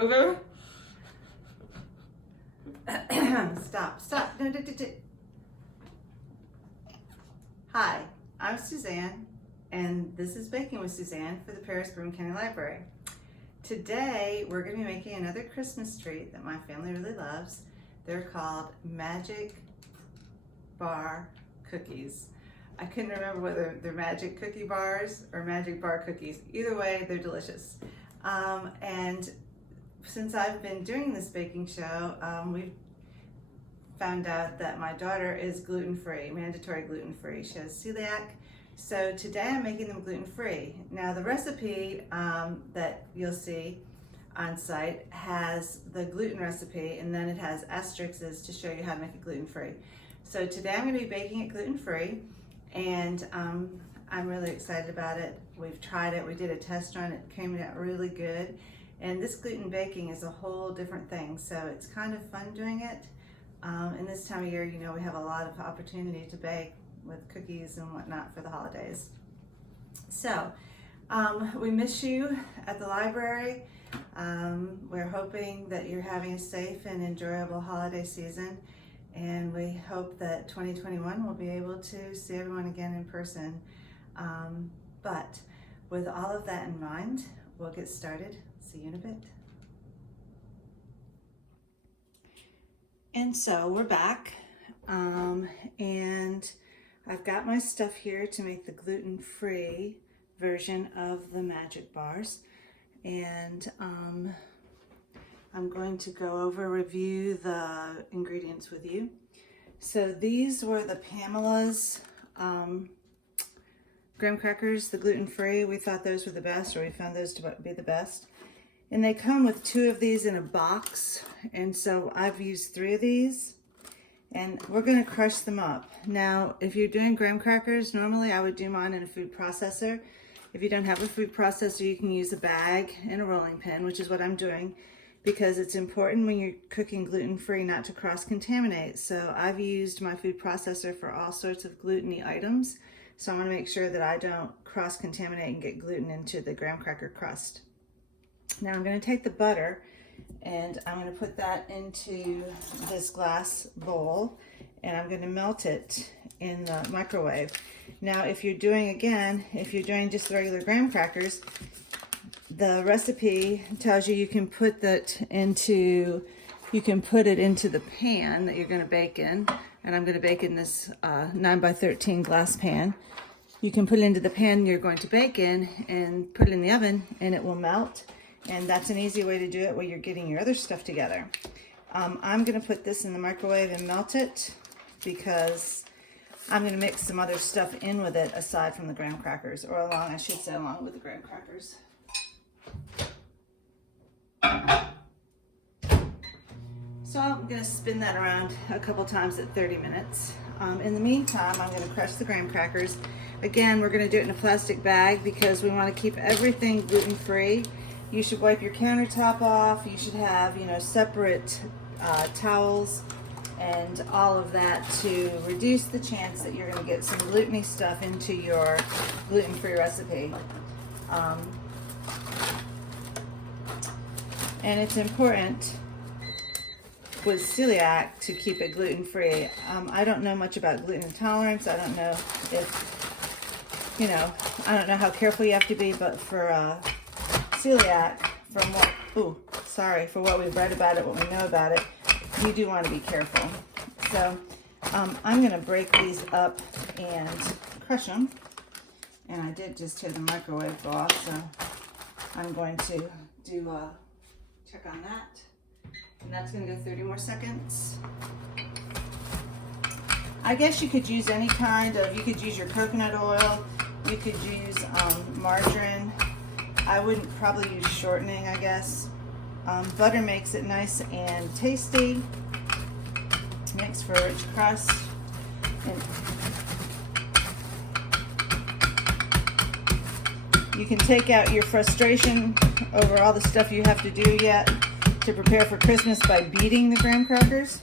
over. Stop. No. Hi, I'm Suzanne, and this is Baking with Suzanne for the Paris-Broome County Library. Today, we're going to be making another Christmas treat that my family really loves. They're called Magic Bar Cookies. I couldn't remember whether they're Magic Cookie Bars or Magic Bar Cookies. Either way, they're delicious. And since I've been doing this baking show, we've found out that my daughter is gluten-free, mandatory gluten-free. She has celiac. So today I'm making them gluten-free. Now the recipe that you'll see on site has the gluten recipe, and then it has asterisks to show you how to make it gluten-free. So today I'm going to be baking it gluten-free, and I'm really excited about it. We've tried it, we did a test run, it came out really good. And this gluten baking is a whole different thing, so it's kind of fun doing it. And this time of year, you know, we have a lot of opportunity to bake with cookies and whatnot for the holidays. So, we miss you at the library. We're hoping that you're having a safe and enjoyable holiday season, and we hope that 2021 we'll be able to see everyone again in person. But with all of that in mind, we'll get started. See you in a bit. And so we're back, and I've got my stuff here to make the gluten-free version of the Magic Bars, and I'm going to go over, review the ingredients with you. So these were the Pamela's graham crackers, the gluten-free. We thought those were the best, or we found those to be the best. And they come with 2 of these in a box, and so I've used 3 of these, and we're gonna crush them up. Now, if you're doing graham crackers, normally I would do mine in a food processor. If you don't have a food processor, you can use a bag and a rolling pin, which is what I'm doing, because it's important when you're cooking gluten-free not to cross-contaminate. So I've used my food processor for all sorts of gluten-y items, so I wanna make sure that I don't cross-contaminate and get gluten into the graham cracker crust. Now I'm going to take the butter and I'm going to put that into this glass bowl, and I'm going to melt it in the microwave. Now if you're doing just the regular graham crackers, the recipe tells you you can put it into the pan that you're going to bake in, and I'm going to bake in this 9x13 glass pan. You can put it into the pan you're going to bake in and put it in the oven, and it will melt. And that's an easy way to do it while you're getting your other stuff together. I'm going to put this in the microwave and melt it, because I'm going to mix some other stuff in with it aside from the graham crackers, or along with the graham crackers. So I'm going to spin that around a couple times at 30 minutes. In the meantime, I'm going to crush the graham crackers. Again, we're going to do it in a plastic bag because we want to keep everything gluten-free. You should wipe your countertop off. You should have, separate towels and all of that to reduce the chance that you're going to get some gluten-y stuff into your gluten-free recipe. And it's important with celiac to keep it gluten-free. I don't know much about gluten intolerance. I don't know I don't know how careful you have to be, but for celiac, for what we've read about it, what we know about it, you do want to be careful. So I'm going to break these up and crush them. And I did just hear the microwave go off, so I'm going to do a check on that. And that's going to go 30 more seconds. I guess you could use any you could use your coconut oil, you could use margarine. I wouldn't probably use shortening, I guess. Butter makes it nice and tasty. Makes for a rich crust. And you can take out your frustration over all the stuff you have to do yet to prepare for Christmas by beating the graham crackers.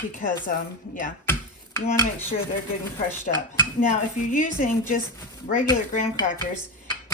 Because, you want to make sure they're good and crushed up. Now, if you're using just regular graham crackers,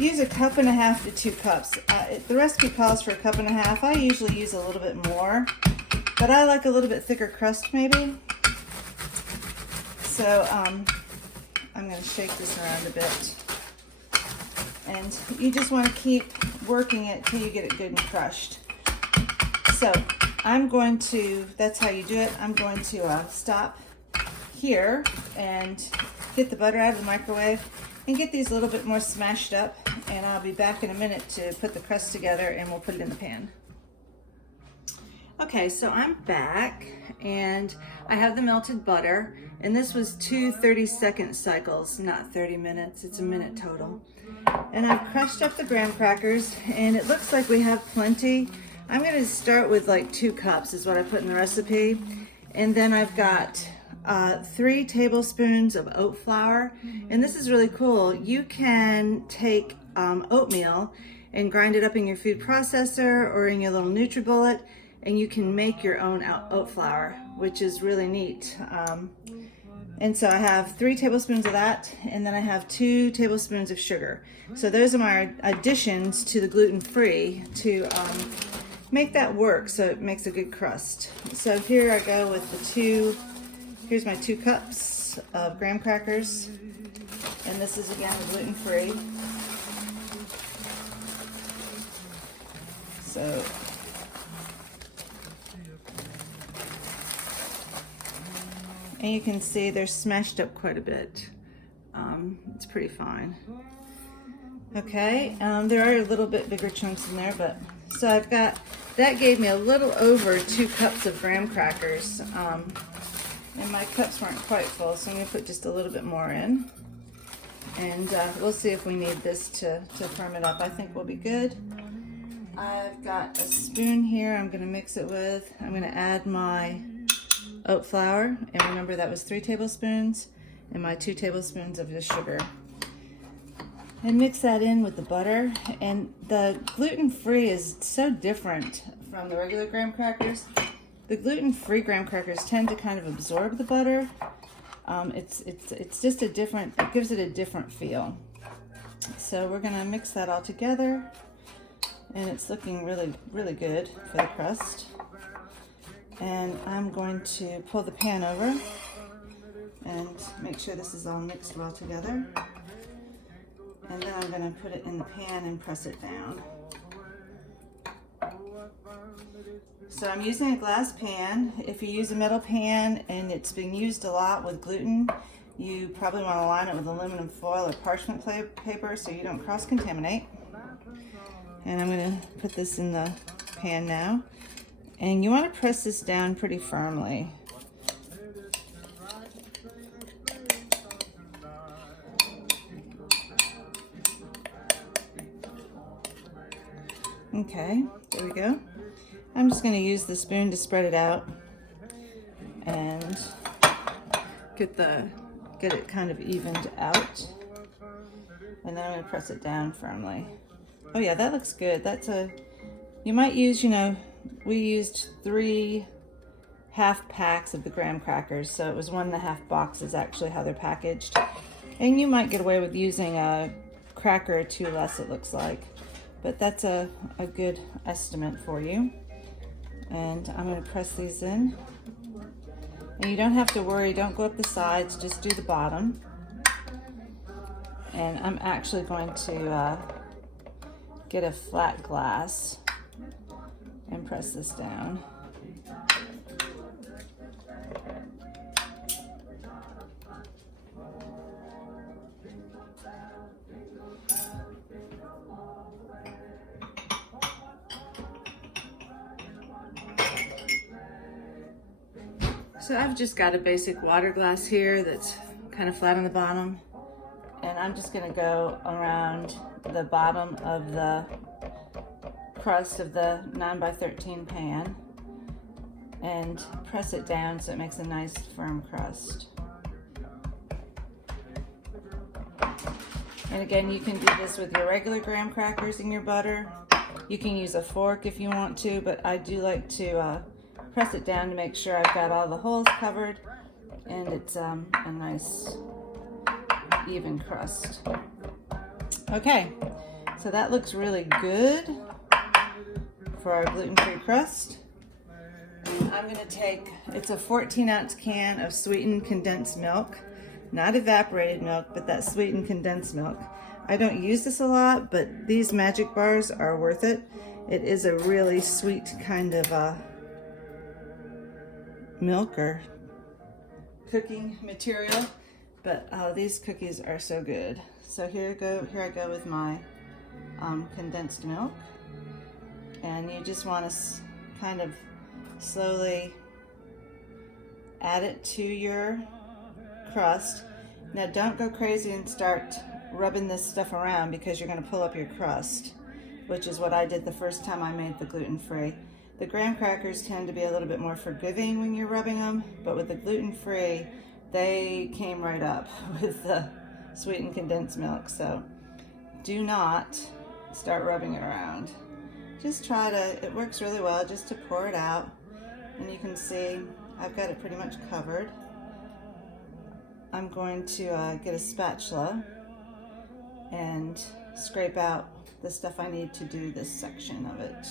use 1.5 to 2 cups. The recipe calls for 1.5. I usually use a little bit more, but I like a little bit thicker crust maybe. So I'm going to shake this around a bit. And you just want to keep working it till you get it good and crushed. So I'm going to, that's how you do it. I'm going to stop here and get the butter out of the microwave and get these a little bit more smashed up, and I'll be back in a minute to put the crust together and we'll put it in the pan. Okay, so I'm back and I have the melted butter, and this was 2 30-second cycles, not 30 minutes, it's a minute total. And I've crushed up the graham crackers, and it looks like we have plenty. I'm going to start with like 2 cups is what I put in the recipe, and then I've got 3 tablespoons of oat flour. And this is really cool. You can take oatmeal and grind it up in your food processor or in your little NutriBullet, and you can make your own oat flour, which is really neat. And so I have 3 tablespoons of that, and then I have 2 tablespoons of sugar. So those are my additions to the gluten-free to make that work so it makes a good crust. So here I go with here's my 2 cups of graham crackers, and this is again the gluten-free. So and you can see they're smashed up quite a bit. It's pretty fine. Okay, there are a little bit bigger chunks in there, but so I've got, that gave me a little over 2 cups of graham crackers. And my cups weren't quite full, so I'm going to put just a little bit more in. And we'll see if we need this to firm it up. I think we'll be good. I've got a spoon here I'm going to mix it with. I'm going to add my oat flour, and remember that was 3 tablespoons, and my 2 tablespoons of the sugar. And mix that in with the butter. And the gluten-free is so different from the regular graham crackers. The gluten-free graham crackers tend to kind of absorb the butter. It's just a different, it gives it a different feel. So we're gonna mix that all together, and it's looking really, really good for the crust. And I'm going to pull the pan over and make sure this is all mixed well together. And then I'm gonna put it in the pan and press it down. So I'm using a glass pan. If you use a metal pan and it's been used a lot with gluten, you probably want to line it with aluminum foil or parchment paper so you don't cross-contaminate. And I'm going to put this in the pan now. And you want to press this down pretty firmly. Okay, there we go. I'm just going to use the spoon to spread it out and get it kind of evened out. And then I'm going to press it down firmly. Oh yeah, that looks good. You might use, we used 3 half packs of the graham crackers, so it was 1.5 boxes actually how they're packaged. And you might get away with using a cracker or 2 less, it looks like. But that's a good estimate for you. And I'm going to press these in. And you don't have to worry, don't go up the sides, just do the bottom. And I'm actually going to get a flat glass and press this down. So I've just got a basic water glass here that's kind of flat on the bottom, and I'm just going to go around the bottom of the crust of the 9x13 pan and press it down so it makes a nice firm crust. And again, you can do this with your regular graham crackers in your butter. You can use a fork if you want to, but I do like to press it down to make sure I've got all the holes covered and it's a nice even crust. Okay, So that looks really good for our gluten-free crust. And I'm gonna take, it's a 14-ounce can of sweetened condensed milk, not evaporated milk, but that sweetened condensed milk. I don't use this a lot, but these magic bars are worth it. It is a really sweet kind of milk or cooking material, but these cookies are so good. So here I go with my condensed milk, and you just want to kind of slowly add it to your crust. Now don't go crazy and start rubbing this stuff around, because you're going to pull up your crust, which is what I did the first time I made the gluten-free. The graham crackers tend to be a little bit more forgiving when you're rubbing them, but with the gluten-free, they came right up with the sweetened condensed milk. So do not start rubbing it around. Just try to, it works really well just to pour it out. And you can see I've got it pretty much covered. I'm going to get a spatula and scrape out the stuff I need to do this section of it.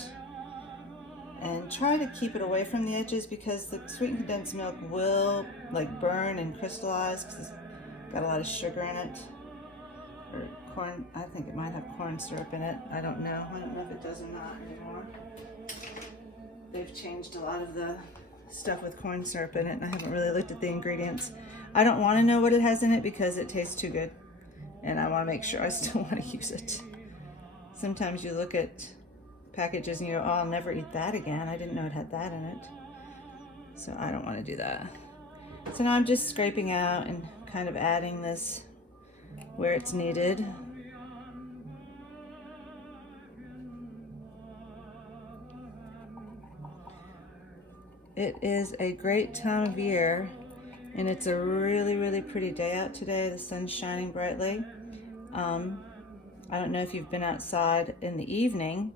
And try to keep it away from the edges, because the sweetened condensed milk will like burn and crystallize because it's got a lot of sugar in it. Or corn, I think it might have corn syrup in it. I don't know if it does or not anymore. They've changed a lot of the stuff with corn syrup in it, and I haven't really looked at the ingredients. I don't want to know what it has in it because it tastes too good, and I want to make sure I still want to use it. Sometimes you look at packages and you go, oh, I'll never eat that again. I didn't know it had that in it. So I don't want to do that. So now I'm just scraping out and kind of adding this where it's needed. It is a great time of year, and it's a really, really pretty day out today. The sun's shining brightly. I don't know if you've been outside in the evening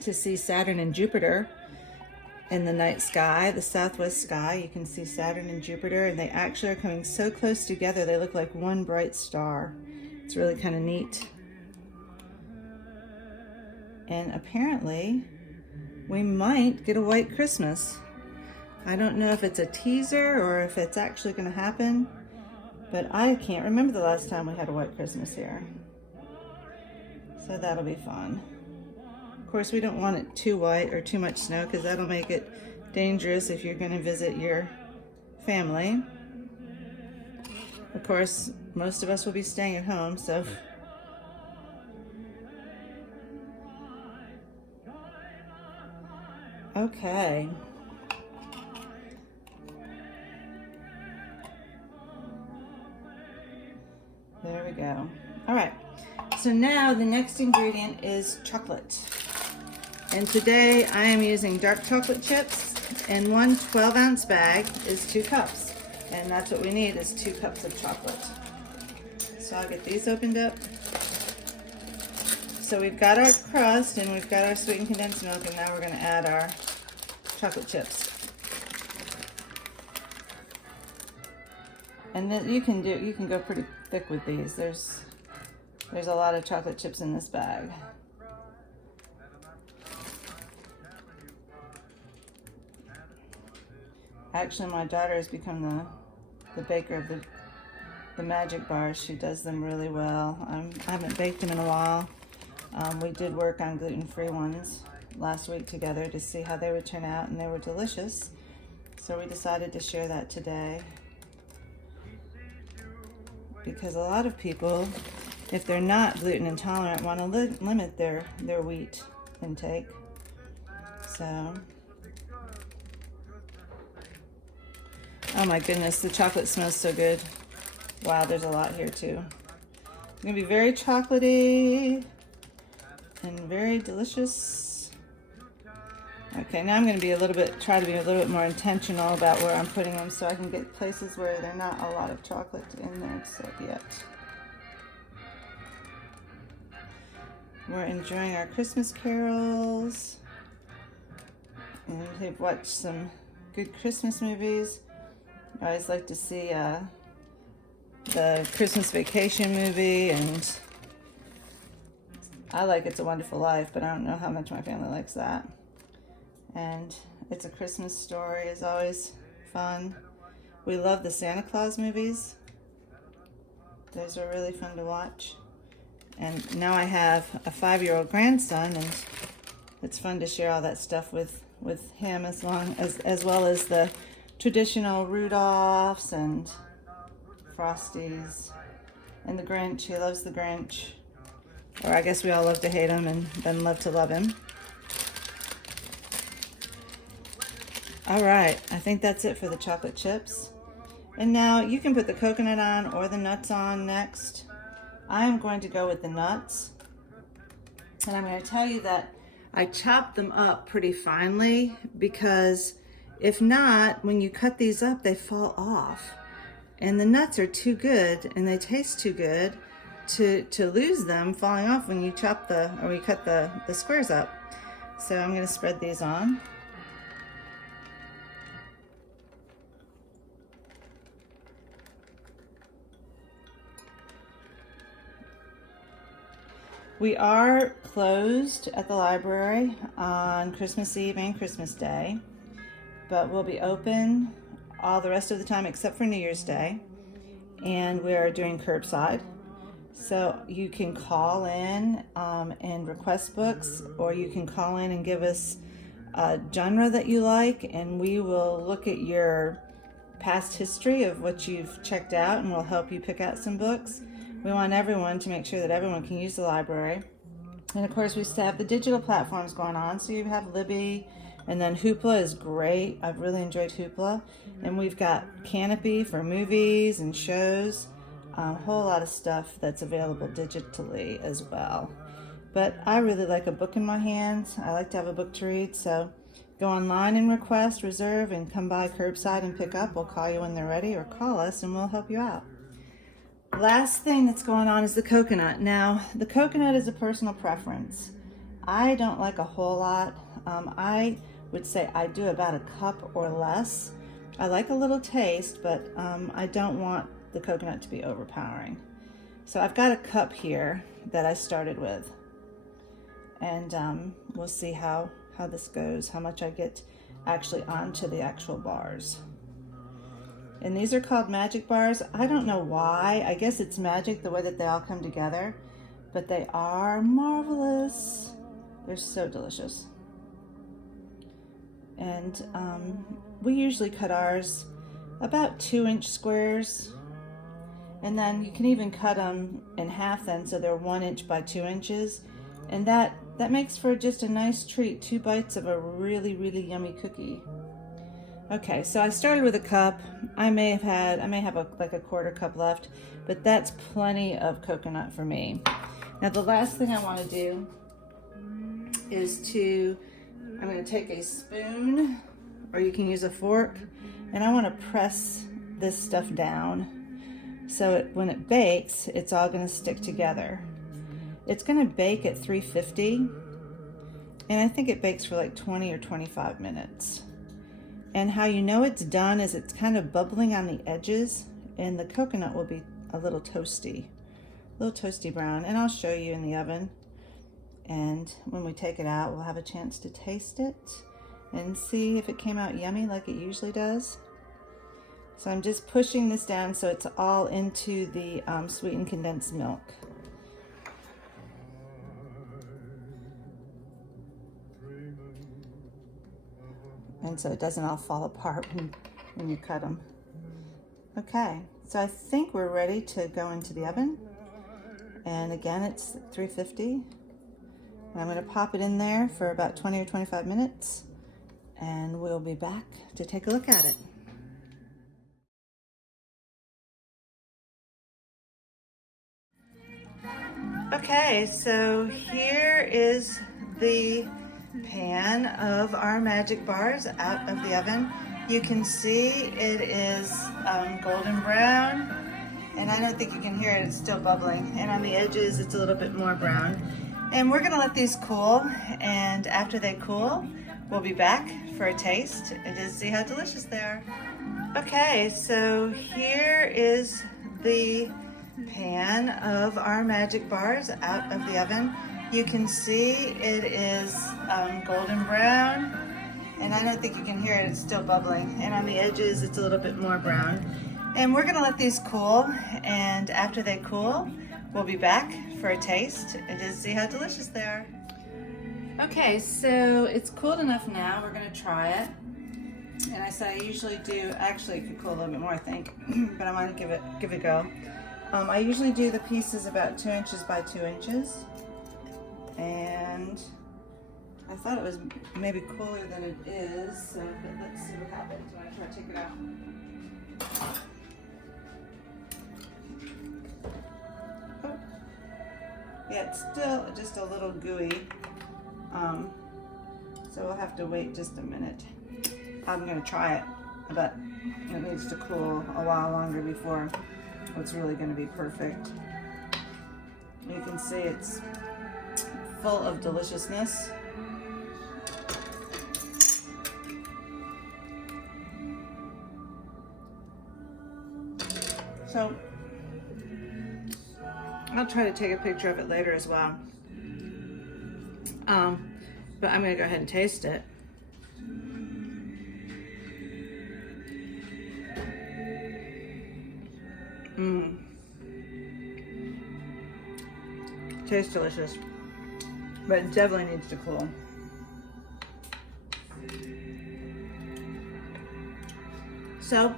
to see Saturn and Jupiter in the night sky, the southwest sky. You can see Saturn and Jupiter, and they actually are coming so close together they look like one bright star. It's really kind of neat. And apparently we might get a white Christmas. I don't know if it's a teaser or if it's actually going to happen, but I can't remember the last time we had a white Christmas here. So that'll be fun. Of course, we don't want it too white or too much snow, because that'll make it dangerous if you're going to visit your family. Of course, most of us will be staying at home, so. Okay. There we go. All right. So now the next ingredient is chocolate. And today I am using dark chocolate chips, and one 12-ounce bag is 2 cups. And that's what we need, is 2 cups of chocolate. So I'll get these opened up. So we've got our crust and we've got our sweetened condensed milk, and now we're going to add our chocolate chips. And then you can go pretty thick with these. There's a lot of chocolate chips in this bag. Actually, my daughter has become the baker of the magic bars. She does them really well. I haven't baked them in a while. We did work on gluten-free ones last week together to see how they would turn out, and they were delicious. So we decided to share that today, because a lot of people, if they're not gluten intolerant, want to limit their wheat intake. So, oh my goodness, the chocolate smells so good. Wow, there's a lot here too. It's gonna be very chocolatey and very delicious. Okay, now I'm gonna try to be a little bit more intentional about where I'm putting them, so I can get places where there's not a lot of chocolate in there yet. We're enjoying our Christmas carols, and we've watched some good Christmas movies. I always like to see the Christmas Vacation movie, and I like It's a Wonderful Life, but I don't know how much my family likes that. And It's a Christmas Story is always fun. We love the Santa Claus movies. Those are really fun to watch. And now I have a 5-year-old grandson, and it's fun to share all that stuff with him, as well as the traditional Rudolphs and Frosties and the Grinch. He loves the Grinch. Or I guess we all love to hate him and then love to love him. All right, I think that's it for the chocolate chips. And now you can put the coconut on or the nuts on next. I'm going to go with the nuts. And I'm going to tell you that I chopped them up pretty finely, because if not, when you cut these up, they fall off. And the nuts are too good and they taste too good to lose them falling off when you cut the squares up. So I'm going to spread these on. We are closed at the library on Christmas Eve and Christmas Day, but we'll be open all the rest of the time except for New Year's Day, and we are doing curbside. So you can call in and request books, or you can call in and give us a genre that you like, and we will look at your past history of what you've checked out, and we'll help you pick out some books. We want everyone to make sure that everyone can use the library. And of course, we still have the digital platforms going on. So you have Libby, and then Hoopla is great. I've really enjoyed Hoopla. And we've got Canopy for movies and shows. A whole lot of stuff that's available digitally as well. But I really like a book in my hands. I like to have a book to read. So go online and request, reserve, and come by curbside and pick up. We'll call you when they're ready, or call us and we'll help you out. Last thing that's going on is the coconut. Now, the coconut is a personal preference. I don't like a whole lot. I would say I do about a cup or less. I like a little taste, but I don't want the coconut to be overpowering. So I've got a cup here that I started with. And we'll see how this goes, how much I get actually onto the actual bars. And these are called magic bars. I don't know why. I guess it's magic the way that they all come together, but they are marvelous. They're so delicious. And we usually cut ours about 2-inch squares. And then you can even cut them in half then, so they're 1 inch by 2 inches. And that makes for just a nice treat, 2 bites of a really, really yummy cookie. Okay, so I started with a cup. I may have like a quarter cup left, but that's plenty of coconut for me. Now the last thing I want to do is I'm going to take a spoon, or you can use a fork, and I want to press this stuff down so when it bakes, it's all going to stick together. It's going to bake at 350, and I think it bakes for like 20 or 25 minutes. And how you know it's done is it's kind of bubbling on the edges, and the coconut will be a little toasty brown. And I'll show you in the oven. And when we take it out, we'll have a chance to taste it and see if it came out yummy like it usually does. So I'm just pushing this down so it's all into the sweetened condensed milk. And so it doesn't all fall apart when you cut them. Okay, so I think we're ready to go into the oven. And again, it's 350. And I'm going to pop it in there for about 20 or 25 minutes. And we'll be back to take a look at it. Okay, so here is the pan of our magic bars out of the oven. You can see it is golden brown, and I don't think you can hear it, it's still bubbling, and on the edges it's a little bit more brown. And we're gonna let these cool, and after they cool we'll be back for a taste and to see how delicious they are. Okay, so here is the pan of our magic bars out of the oven. You can see it is golden brown, and I don't think you can hear it, it's still bubbling. And on the edges, it's a little bit more brown. And we're gonna let these cool, and after they cool, we'll be back for a taste and just see how delicious they are. Okay, so it's cooled enough now, we're gonna try it. And I said I usually do, actually it could cool a little bit more I think, but I'm gonna give it a go. I usually do the pieces about 2 inches by 2 inches. And I thought it was maybe cooler than it is, so but let's see what happens when I try to take it out. Oh. Yeah, it's still just a little gooey, so we'll have to wait just a minute. I'm going to try it, but it needs to cool a while longer before it's really going to be perfect. You can see it's full of deliciousness. So I'll try to take a picture of it later as well. But I'm gonna go ahead and taste it. Tastes delicious, but it definitely needs to cool. So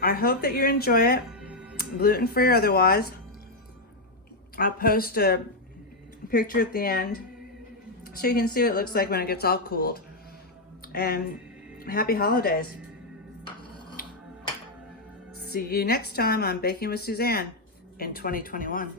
I hope that you enjoy it, gluten-free or otherwise. I'll post a picture at the end so you can see what it looks like when it gets all cooled. And happy holidays. See you next time on Baking with Suzann in 2021.